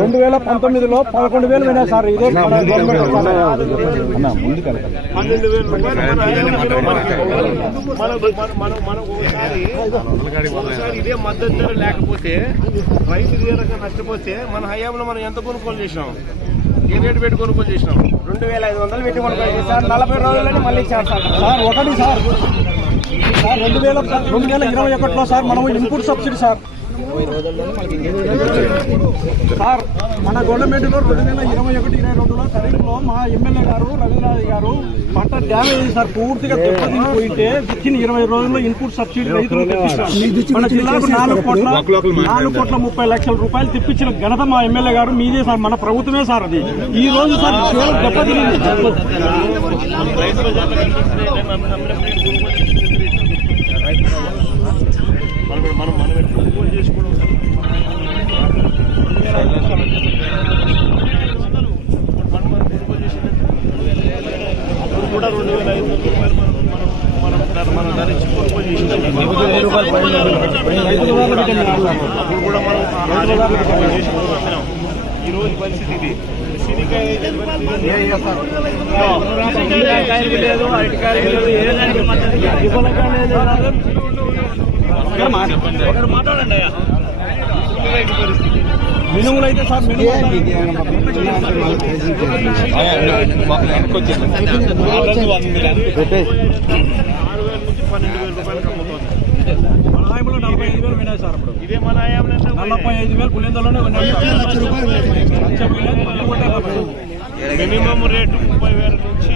రెండు వేల 19లో 11,000 పోయినా సార్. ఇదే ఇదే మద్దతు ధర లేకపోతే రైతు తీరక నష్టపోతే మన హయాంలో మనం ఎంత కొనుగోలు చేసినాం, ఏ రేటు పెట్టి కొనుగోలు చేసినాం? 2,500 పెట్టి కొనుగోలు చేశారు. 40 రోజులని మళ్ళీ ఇచ్చారు సార్. ఒకటి సార్ 2021లో సార్ మనము ఇన్పుట్ సబ్సిడీ సార్ మన గవర్నమెంట్లో 2021-22లో ఖరీఫ్లో మా ఎమ్మెల్యే గారు రవీంద్రనాథ్ గారు పంట డ్యామేజ్ సార్ పూర్తిగా దెబ్బతిపోయింటే వితిన్ 20 రోజుల్లో ఇన్పుట్ సబ్సిడీ రైతులు తెప్పించారు. మన జిల్లాకు 4,30,00,000 రూపాయలు తెప్పించిన ఘనత మా ఎమ్మెల్యే గారు మీదే సార్, మన ప్రభుత్వమే సార్. అది ఈ రోజు సార్ దెబ్బతింది. కొనుగోలు చేసుకోవడం కూడా 2,500 రూపాయలు మనం ధరించి కొనుగోలు చేసినాం. అప్పుడు కూడా మనం చేసుకున్నాం. ఈ రోజు పరిస్థితి ఇది. సిరికాయ లేదు, అరటికాయలు లేదు, మాట్లాడండి. మినుములు అయితే సార్ 6,000 నుంచి 12,000 రూపాయలకు అమ్ముతుంది. మన హయాంలో 45,000 వినాయి సార్. అప్పుడు ఇదే మన హయాంలో 45,000 పులిందలోనే మినిమం రేటు 30,000 నుంచి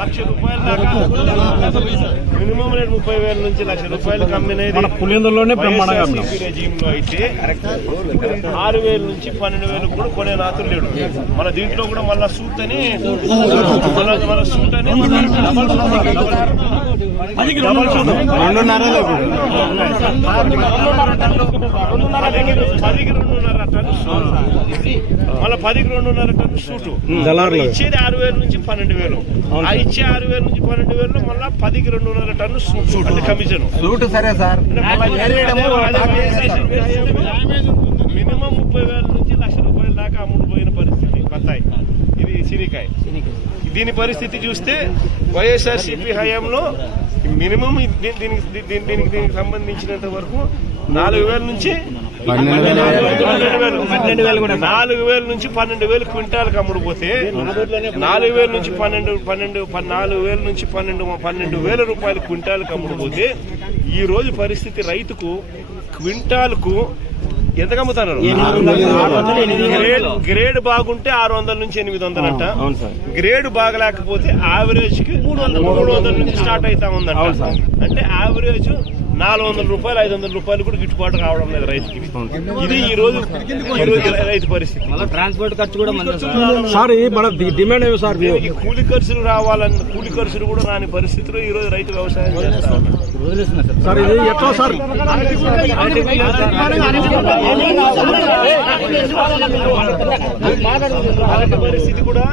1,00,000 రూపాయల దాకా. మినిమం రేటు 30,000 నుంచి 1,00,000 రూపాయలకు అమ్మినది పులిందలోనే రెజీమ్ లో అయితే 6,000 నుంచి 12,000 కూడా కొనే నాతులు లేడు. మన దీంట్లో కూడా మళ్ళా సూట్ అని సూట్ అని 2,500 టన్ను మళ్ళీ 10,200 టన్ను సూటు. ఇచ్చేది 6,000 నుంచి 12,000. ఆ ఇచ్చే 6,000 నుంచి 12,000 మళ్ళీ 10,200 టన్ను సూట్ అంటే కమిషన్. సూట్ సరే సార్. మినిమం 30,000 నుంచి 1,00,000 రూపాయల దాకా అమ్ముడుపోయిన పరిస్థితి బత్తాయి. ఇది సిరికాయ. దీని పరిస్థితి చూస్తే వైఎస్ఆర్సీపీ హయాంలో మినిమం దీనికి సంబంధించినంత వరకు 4,000 నుంచి 4,000 నుంచి 12,000 క్వింటాలకు అమ్ముడుపోతే 4,000 నుంచి 12,000 రూపాయల క్వింటాలకు అమ్ముడుపోతే ఈ రోజు పరిస్థితి రైతుకు క్వింటాల్కు ఎంతకు అమ్ముతున్నారు? గ్రేడ్ బాగుంటే 600 నుంచి 800 అంట. గ్రేడ్ బాగలేకపోతే యావరేజ్ కి 300 నుంచి స్టార్ట్ అవుతా ఉందంట. అంటే యావరేజ్ 400 రూపాయలు 500 రూపాయలు కూడా గిట్టుబాటు కావడం లేదు రైతుకి. ఇది ఈ రోజు రైతు పరిస్థితి. ట్రాన్స్పోర్ట్ ఖర్చు కూడా సార్ మన డిమాండ్ ఏమి సార్? కూలి ఖర్చులు రావాలని కూలి ఖర్చులు కూడా రాని పరిస్థితిలో ఈ రోజు రైతు వ్యవసాయం చేస్తారు సార్. ఇది ఎట్లా సార్? అలాంటి పరిస్థితి కూడా